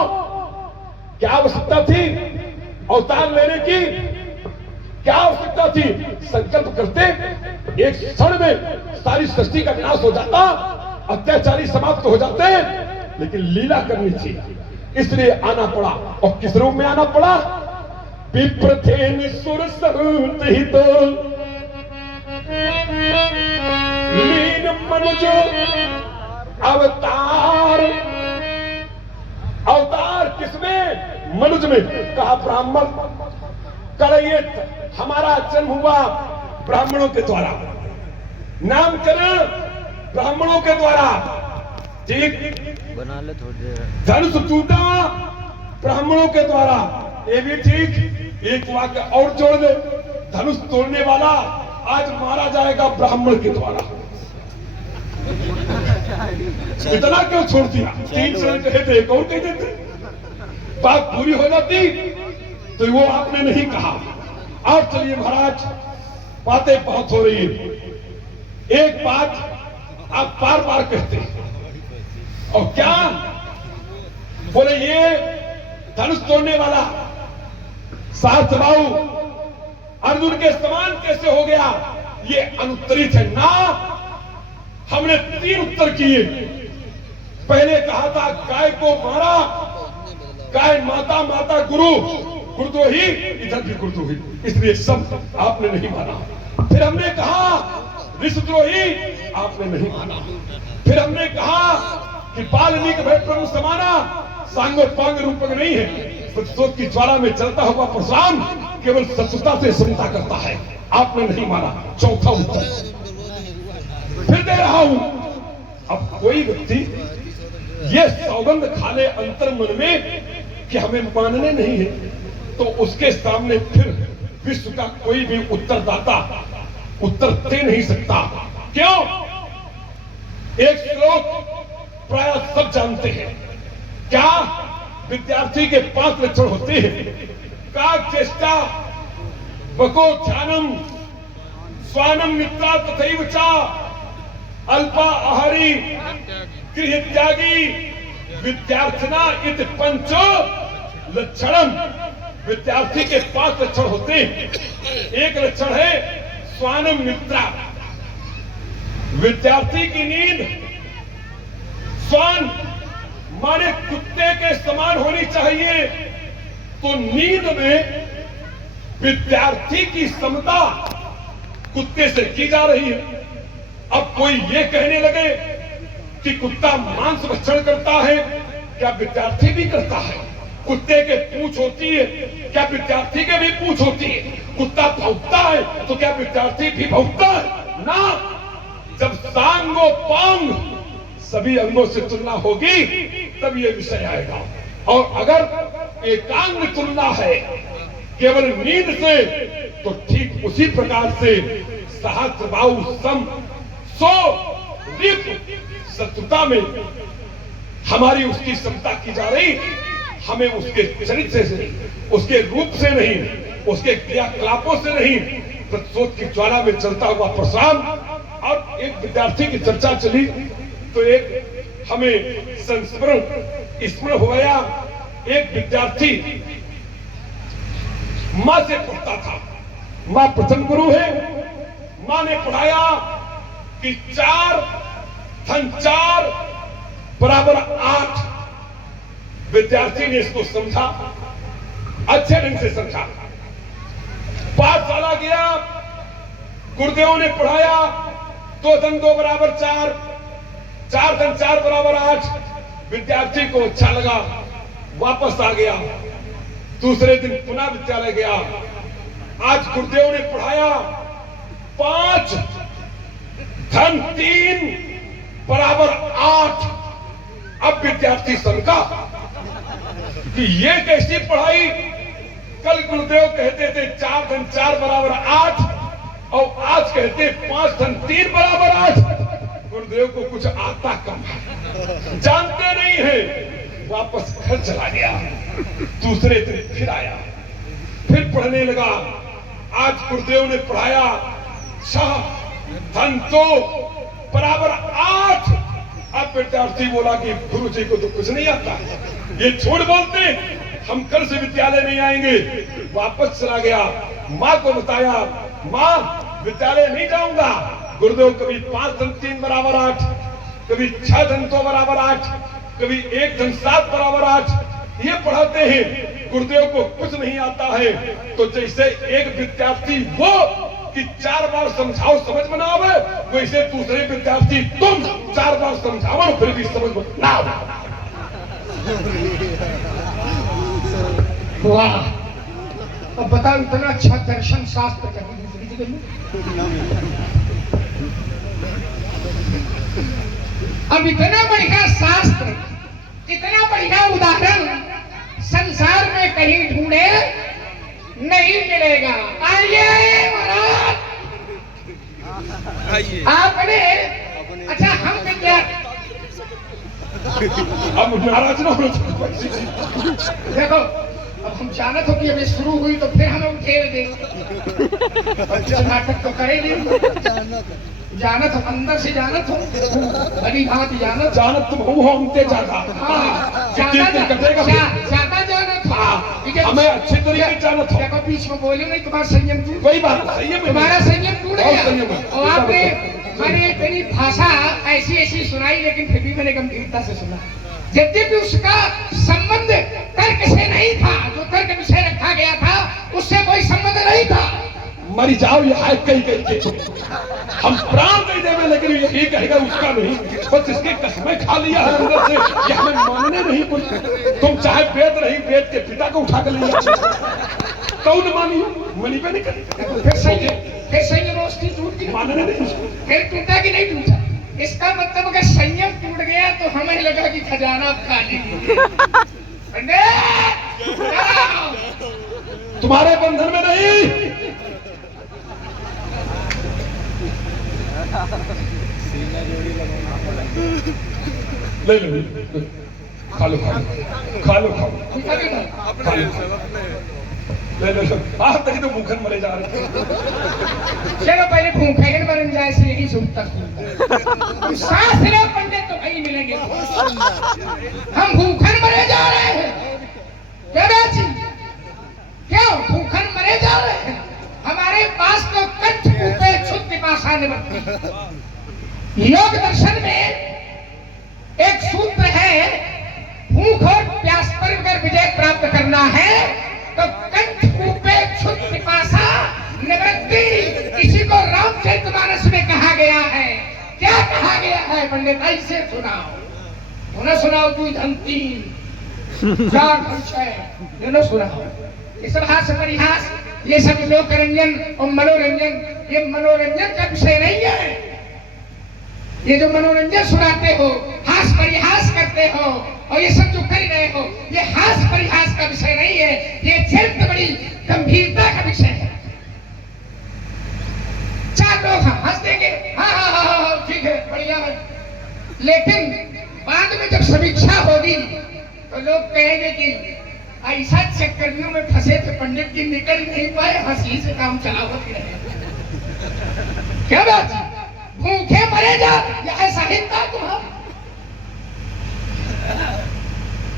क्या आवश्यकता थी अवतार लेने की? क्या आवश्यकता थी? संकल्प करते एक क्षण में सारी सृष्टि का विनाश हो जाता, अत्याचारी समाप्त हो जाते, लेकिन लीला करनी थी, इसलिए आना पड़ा। और किस रूप में आना पड़ा? विप्र थे निसुर सहुत ही तो लीन मनुज अवतार। अवतार किसमें? मनुज में। कहा ब्राह्मण करिए, हमारा जन्म हुआ ब्राह्मणों के द्वारा, नामकरण ब्राह्मणों के द्वारा, ठीक, बना ले थोड़ी। धनुष टूटा ब्राह्मणों के द्वारा, ये भी ठीक। एक वाक्य और जोड़ दे, धनुष तोड़ने वाला आज मारा जाएगा ब्राह्मण के द्वारा। इतना क्यों छोड़ दिया? 3 शरण कहे थे, एक और कह देते, बात पूरी हो जाती। तो वो आपने नहीं कहा। और चलिए महाराज, बातें बहुत हो रही है। एक बात आप बार बार कहते हैं, और क्या बोले? ये धनुष तोड़ने वाला सार्थबाहु अर्जुन के समान कैसे हो गया? ये अनुत्तरित है ना। हमने 3 उत्तर किए। पहले कहा था गाय को मारा, गाय माता, माता गुरु, गुरुद्रोही, इधर भी गुरुद्रोही, इसलिए सब आपने नहीं माना। फिर हमने कहा ऋषद्रोही, आपने नहीं माना। फिर हमने कहा कि वाल्मीकि भय ब्रह्म समाना, सांगो पांग रूपक नहीं है, सत्सोत की ज्वाला में चलता हुआ परशुराम केवल सत्सुता से समता करता है, आपने नहीं माना। चौथा उत्तर फिर दे रहा हूं। अब कोई व्यक्ति ये सौगंध खा ले अंतर मन में कि हमें मानने नहीं है, तो उसके सामने फिर विश्व का कोई भी उत्तरदाता उत्तर दे नहीं सकता। क्यों? एक श्लोक प्राय सब जानते हैं। क्या? विद्यार्थी के 5 लक्षण होते हैं। का चेष्टा, बको ध्यानम, स्वानम मित्रा तथैव च अल्पा आहारी गृह त्यागी विद्यार्थिना इति पंचो लक्षणम। विद्यार्थी के 5 लक्षण होते हैं। एक लक्षण है स्वानम मित्रा, विद्यार्थी की नींद स्वान माने कुत्ते के समान होनी चाहिए। तो नींद में विद्यार्थी की समता कुत्ते से की जा रही है। अब कोई ये कहने लगे कि कुत्ता मांस भक्षण करता है, क्या विद्यार्थी भी करता है? कुत्ते के पूंछ होती है, क्या विद्यार्थी के भी पूंछ होती है? कुत्ता भौंकता है तो क्या विद्यार्थी भी भौंकता है? ना। जब सांगो पांग सभी अंगों से तुलना होगी तब ये विषय आएगा। और अगर एकांग तुलना है केवल नींद से, तो ठीक उसी प्रकार से सहस्रबाहु सम सो शत्रुता में हमारी उसकी क्षमता की जा रही। हमें उसके चरित्र से नहीं, उसके रूप से नहीं, उसके क्रियाकलापों से नहीं, प्रतिशोध की ज्वाला में चलता हुआ प्रशांत। और एक विद्यार्थी की चर्चा चली तो एक हमें स्मरण हो गया। एक विद्यार्थी मां से पढ़ता था, मां प्रथम गुरु है। मां ने पढ़ाया कि 4 धन 4 बराबर 8। विद्यार्थी ने इसको समझा, अच्छे ढंग से समझा। पाठशाला गया, गुरुदेव ने पढ़ाया 2 धन 2 बराबर 4, 4 धन 4 बराबर 8। विद्यार्थी को अच्छा लगा, वापस आ गया। दूसरे दिन पुनः विद्यालय गया। आज गुरुदेव ने पढ़ाया 5 धन 3 बराबर 8। अब विद्यार्थी समझा कि ये कैसी पढ़ाई। कल गुरुदेव कहते थे 4 धन 4 बराबर 8 और आज कहते 5 धन 3 बराबर 8। गुरुदेव को कुछ आता कम है, जानते नहीं है। वापस घर चला गया। दूसरे दिन फिर आया, फिर पढ़ने लगा। आज गुरुदेव ने पढ़ाया 6 धन 2 बराबर 8। अब विद्यार्थी बोला कि गुरु जी को तो कुछ नहीं आता, ये झूठ बोलते, हम कल से विद्यालय नहीं आएंगे। वापस चला गया, माँ को बताया, माँ विद्यालय नहीं जाऊंगा। गुरुदेव कभी 5 धन 3 बराबर 8, कभी 6 धन 2 बराबर 8, कभी 1 धन 7 बराबर 8 ये पढ़ाते हैं। गुरुदेव को कुछ नहीं आता है। तो जैसे एक विद्यार्थी वो कि 4 बार समझाओ समझ में ना आवे, वैसे दूसरे विद्यार्थी तुम 4 बार समझाओ फिर भी समझ में ना आवे। वाह, अब बताओ इतना अच्छा दर्शन शास्त्र कभी दूसरी जगह में। अब इतना बढ़िया शास्त्र, इतना बढ़िया उदाहरण संसार में कहीं ढूंढे नहीं मिलेगा। आइए महाराज, आपने अच्छा हम विद्यार्थी अब नाराज ना हो। देखो, अब हम जानत हो कि अभी शुरू हुई तो फिर हमें उठेल दे। नाटक तो करे नहीं, जानत हो, अंदर से जानत हो, बड़ी भांति जानत तुम हो, हमसे ज्यादा ज्यादा जानत हो। हमें अच्छे तरीके से जानत हो। देखो बीच में बोले नहीं, तुम्हारा संयम टूट, वही बात, संयम तुम्हारा संयम टूट गया। और और आपने मैंने तेरी भाषा ऐसी ऐसी सुनाई, लेकिन फिर भी मैंने गंभीरता से सुना। यद्यपि उसका संबंध तर्क से नहीं था, जो तर्क विषय रखा गया था उससे कोई संबंध नहीं था। मरी जाओ ये हाथ कहीं कहीं के हम प्राण दे देवे, लेकिन यही कहेगा उसका नहीं। बस इसकी कसमें खा लिया है अंदर से, ये हमें मानने नहीं कुछ। तुम चाहे वेद नहीं, वेद के पिता को उठा कर लिया, कौन मानी मनी पे नहीं करी। फिर संयम उसकी टूट गई, मानने नहीं, फिर टूटा कि नहीं टूटा। इसका मतलब अगर संयम टूट गया तो हमें लगा कि खजाना खाली। तुम्हारे बंधन में नहीं। ले लो, खा लो खा लो खा लो खा लो खा लो। आप तक तो भूखन मरे जा रहे हैं। चलो पहले भूखे के मरन जाए से यही सुनता सांस लो पंडित तो कहीं मिलेंगे। हम भूखन मरे जा रहे हैं क्या बाजी? क्यों भूखन मरे जा रहे हैं? हमारे पास तो कंठ कूपे क्षुद्ध पिपासा निवृत्ति। योग दर्शन में एक सूत्र है, भूख और प्यास पर अगर विजय प्राप्त करना है तो कंठ कूपे क्षुद्ध पिपासा निवृत्ति। इसी को रामचरितमानस में कहा गया है। क्या कहा गया है पंडित? ऐसे सुनाओ। उन्हें सुनाओ तू धनती चार है सुनाओ। ये सब हास्य परिहास, ये सब लोकरंजन और मनोरंजन, ये मनोरंजन का विषय नहीं है। ये जो मनोरंजन सुनाते हो, हास परिहास करते हो और ये सब जो कर रहे हो, ये हास परिहास का विषय नहीं है, ये चरित्र बड़ी गंभीरता का विषय है। चार लोग हंस देंगे, हाँ ठीक है बढ़िया है, लेकिन बाद में जब समीक्षा होगी तो लोग कहेंगे कि ऐसा चक्करियों में फंसे थे पंडित जी, निकल नहीं पाए, हंसी से काम चला होती रहे। क्या बात? भूखे मरे जा, यह साहित्य तुम्हारा,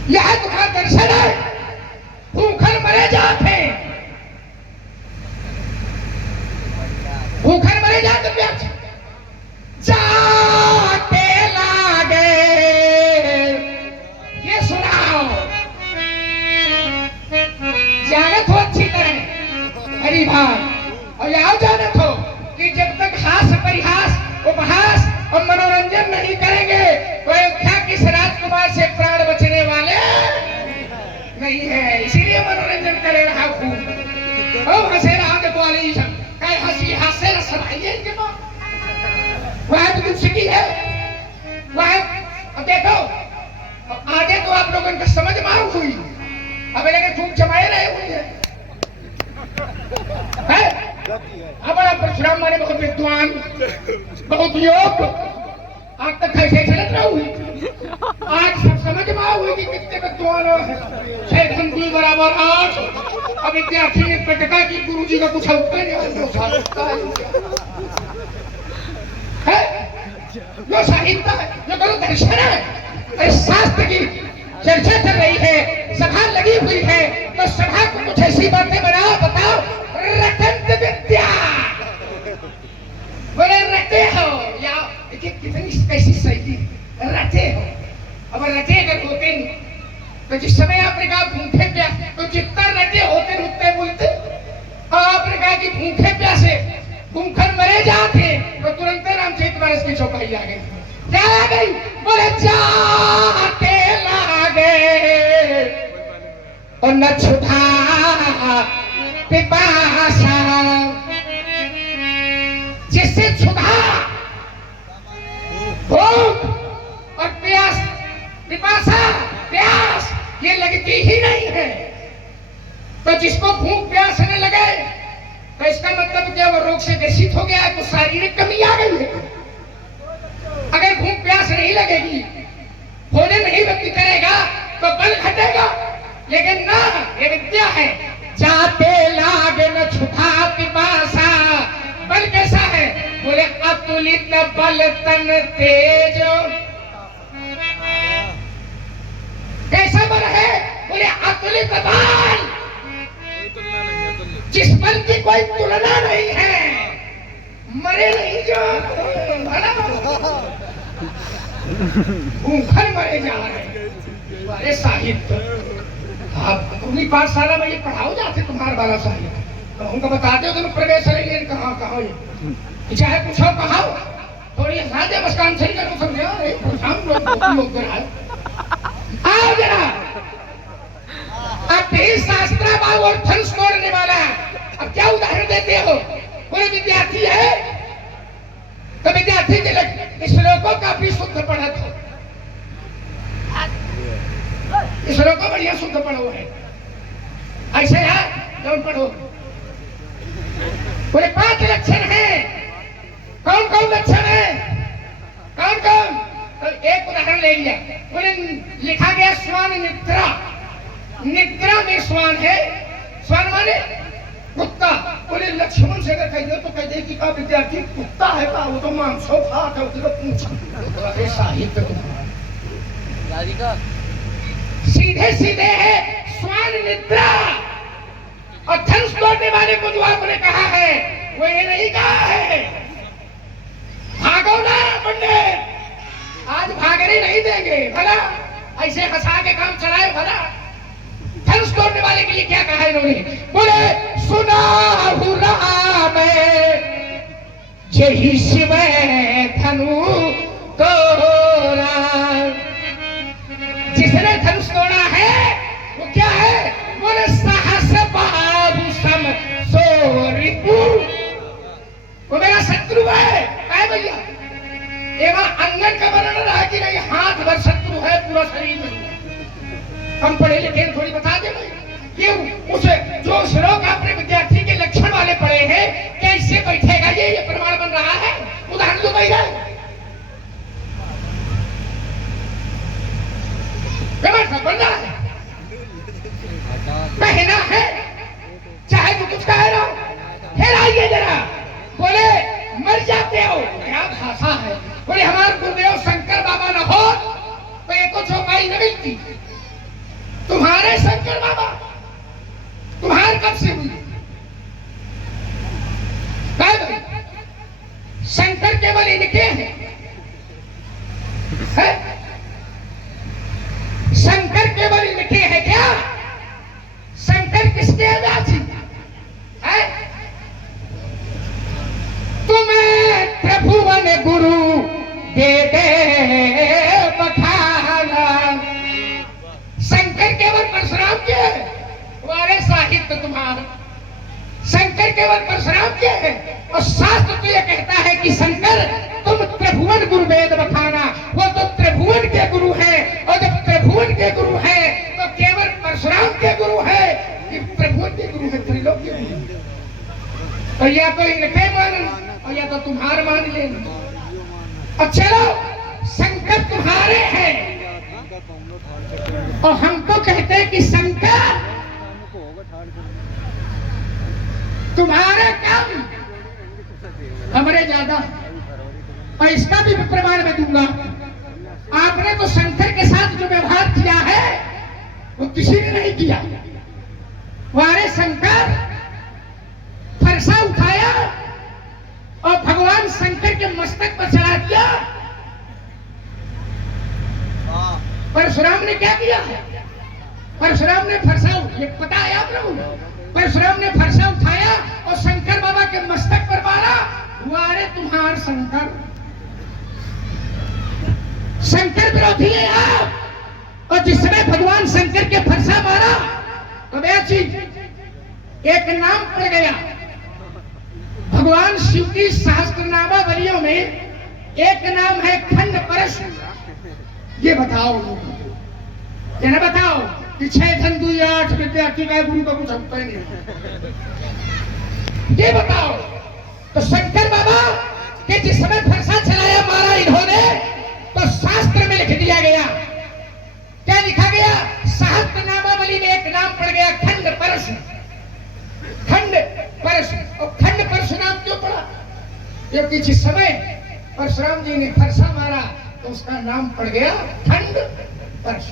यह तुम्हारा दर्शन है। भूखन मरे जाते, भूखन मरे जाते प्यास जाते लागे। ये सुनाओ, जानत हो अच्छी तरह हरी भाग, और यहाँ जानत हो कि जब तक हास परिहास उपहास और मनोरंजन नहीं करेंगे तो अयोध्या किस राजकुमार से प्राण बचने वाले नहीं है। इसीलिए मनोरंजन करे रहा खूब और हंसे रहा। देखो वाली सब कहे हंसी हास्य रस है इनके पास, वह तो दूसरी है वह। अब देखो आगे तो आप लोगों को समझ मार हुई, अब लगे खूब जमाए रहे हुई है। बड़ा परशुराम माने बहुत विद्वान, बहुत योग, आज तक कैसे चलत रहा हुई, आज सब समझ में आ हुई कि कितने विद्वान है। 6 बराबर 8। अब विद्यार्थी ने पटका कि गुरु जी का कुछ उत्तर है, जो साहित्य है, जो करो दर्शन है, शास्त्र की चर्चा चल रही है, सभा लगी हुई है, तो सभा को कुछ ऐसी बातें बनाओ, बताओ। रटंत विद्या बोले रटे हो, या देखिए कितनी कैसी शैली, रटे हो। अब रटे अगर होते तो जिस समय आपने कहा भूखे प्यासे, तो जितना रटे होते उतने बोलते। और आपने कहा कि भूखे प्यासे भूखन मरे जाते तो तुरंत रामचरितमानस की चौपाई आ गई। क्या आ गई? बोले जाते लागे और न क्षुधा पिपासा, जिससे क्षुधा भूख और प्यास, पिपासा प्यास ये लगती ही नहीं है। तो जिसको भूख प्यास न लगे तो इसका मतलब क्या, वो रोग से ग्रसित हो गया है, तो शारीरिक कमी आ गई है। अगर भूख प्यास नहीं लगेगी, भोजन नहीं व्यक्ति करेगा तो बल घटेगा। लेकिन ना, ये विद्या है, जाते लागे न क्षुधा पिपासा। बल कैसा है? बोले अतुलित बल तन तेज। कैसा बल है? बोले अतुलित बल, जिस बल की कोई तुलना नहीं है, मरे नहीं जो भूखन मरे जा रहे। अरे साहित्य आप अपनी पाठशाला में ये पढ़ाओ जाते, तुम्हारे वाला साहित्य तो उनको बताते हो, तुम प्रवेश लेंगे कहाँ कहाँ ये चाहे पूछो कहाँ थोड़ी सादे मुस्कान सही करो, समझे आओ जरा। अब भी शास्त्रा बाबू और धनुष तोड़ने वाला है। अब क्या उदाहरण देते हो? कोई विद्यार्थी है तो विद्यार्थी के श्लोकों का भी शुद्ध पढ़ा था, श्लोकों बढ़िया शुद्ध पढ़ो है, ऐसे है जब पढ़ो। बोले 5 लक्षण है। कौन कौन लक्षण है? कौन कौन? तो एक उदाहरण ले लिया। बोले लिखा गया स्वान निद्रा, निद्रा में स्वान है, स्वान माने कुत्ता। बोले लक्ष्मण से अगर कह दो तो कह दे कि का विद्यार्थी कुत्ता है का, वो तो मांसो फाट है, उसको पूछा अरे साहित्य तुम्हारा सीधे सीधे है स्वान निद्रा। और धनुष तोड़ने वाले को जो आपने कहा है वो ये नहीं कहा है भागो ना पंडित, आज भागने नहीं देंगे भला, ऐसे हंसा के काम चलाए भला। धनुष तोड़ने वाले के लिए क्या कहा इन्होंने? बोले सुना राम जही शिव धनु तोड़ा। जिसने धनुष तोड़ा है वो क्या है? बोले साहस बाबू सम सो रिपु, वो मेरा शत्रु है भैया। एवं अंगन का वर्णन रहा कि नहीं, हाथ भर शत्रु है, पूरा शरीर में। हम पढ़े लिखे थोड़ी बता दे कि उसे जो श्लोक आपने विद्यार्थी के लक्षण वाले पढ़े हैं कैसे बैठेगा, ये प्रमाण बन रहा है। उदाहरण दो भैया, बन रहा है, कहना है चाहे तो कुछ कह रहा हो। फिर आइए जरा, बोले मर जाते हो, क्या भाषा है। बोले हमारे गुरुदेव शंकर बाबा न हो तो ये कुछ चौपाई न मिलती। तुम्हारे शंकर बाबा तुम्हारे कब से हुई? शंकर केवल इनके हैं है? शंकर केवल इनके हैं क्या? शंकर किसके अदाची है? तुम्हें त्रिभुवन गुरु दे दे बखाना। शंकर केवल परशुराम के है, तुम्हारे साहित्य तुम्हारा। शंकर केवल परशुराम के है और शास्त्र तो ये कहता है कि शंकर तुम त्रिभुवन गुरु वेद बखाना। वो तो त्रिभुवन के गुरु है, और जब त्रिभुवन के गुरु है तो केवल परशुराम के गुरु है कि त्रिभुवन के गुरु है, त्रिलोक के गुरु। तो या तो इनके मान और या तो तुम्हारे मान लेना। और चलो शंकर तुम्हारे हैं और हमको कहते हैं कि शंकर तुम्हारे कम हमारे ज्यादा। और इसका भी प्रमाण मैं दूंगा। आपने तो शंकर के साथ जो व्यवहार किया है वो किसी ने नहीं किया। वारे शंकर फरसा उठाया और भगवान शंकर के मस्तक पर चढ़ा दिया। परशुराम ने क्या किया? परशुराम ने फरसा, ये पता है आप लोगों को? परशुराम ने फरसा उठाया और शंकर बाबा के मस्तक पर मारा। वारे तुम्हार शंकर, शंकर विरोधी है आप। और जिस समय भगवान शंकर के फरसा मारा तो वह चीज एक नाम पड़ गया। भगवान शिव की सहस्त्रनामावलियों में एक नाम है खंड परश। ये बताओ, ये ना बताओ कि 6 धन 2 8 विद्यार्थी का गुरु का कुछ होता ही नहीं। ये बताओ तो शंकर बाबा के जिस समय फरसा चलाया मारा इन्होंने, तो शास्त्र में लिख दिया गया। क्या लिखा गया? सहस्त्रनामावली में एक नाम पड़ गया खंड परश। खंड परश। और खंड परश नाम क्यों पड़ा? क्योंकि जिस समय परशुराम जी ने फरसा मारा तो उसका नाम पड़ गया खंड परश।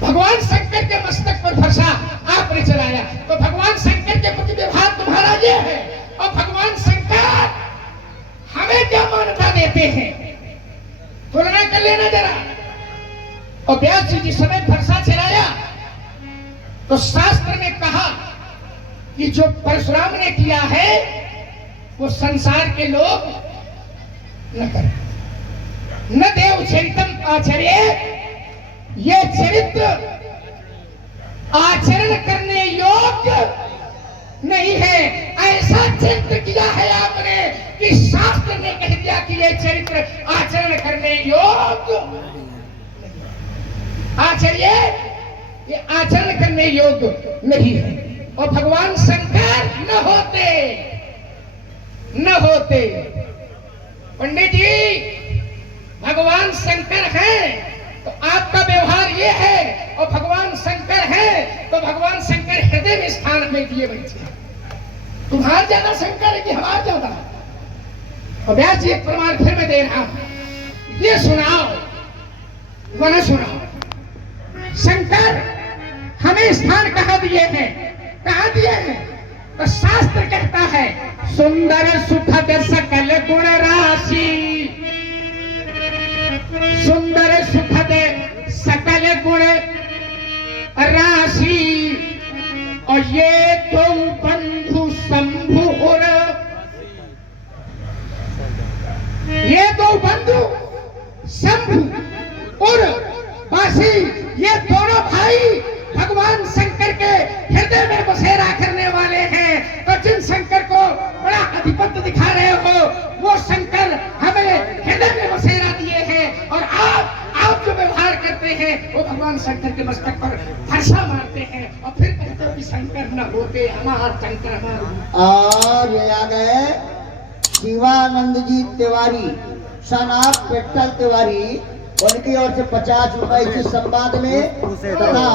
भगवान शंकर के मस्तक पर फरसा आपने चलाया तो भगवान शंकर के प्रति व्यवहार तुम्हारा ये है। और भगवान शंकर हमें क्या मान्यता देते हैं, तुलना कर लेना जरा। और व्यास जी जिस समय फरसा चलाया तो शास्त्र ने कहा कि जो परशुराम ने किया है वो संसार के लोग न करें। न देव चरितम आचर्य, ये चरित्र आचरण करने योग्य नहीं है। ऐसा चरित्र किया है आपने कि शास्त्र ने कह दिया कि ये चरित्र आचरण करने योग्य। आचर्य ये आचरण करने योग्य नहीं है। और भगवान शंकर न होते पंडित जी, भगवान शंकर हैं तो आपका व्यवहार ये है, और भगवान शंकर है तो भगवान शंकर हृदय में दिए बैठे। तुम्हारा ज्यादा शंकर है कि हमारा ज्यादा? और व्यास जी एक प्रमाण फिर मैं दे रहा हूं, ये सुनाओ वह सुनाओ। शंकर हमें स्थान कहाँ दिए हैं? कहाँ दिए हैं? तो शास्त्र कहता है सुंदर सुखद सकल गुण राशि, सुंदर सुखद सकल गुण राशि, और ये दो बंधु शंभु और ये दो बंधु शंभु और बासी, ये दोनों भाई भगवान शंकर के हृदय में बसेरा करने वाले हैं। तो जिन शंकर को बड़ा अधिपत्य दिखा रहे हो, वो शंकर हमें हृदय में बसेरा दिए हैं, और आप जो व्यवहार करते हैं वो भगवान शंकर के मस्तक पर फरसा मारते हैं, और फिर कहते हो कि शंकर न होते हमारा शंकर हमारा। और ये आ गए शिवानंद जी तिवारी, सनाब पेट्टल तिवारी, उनकी ओर से 50 रुपए की संवाद में तथा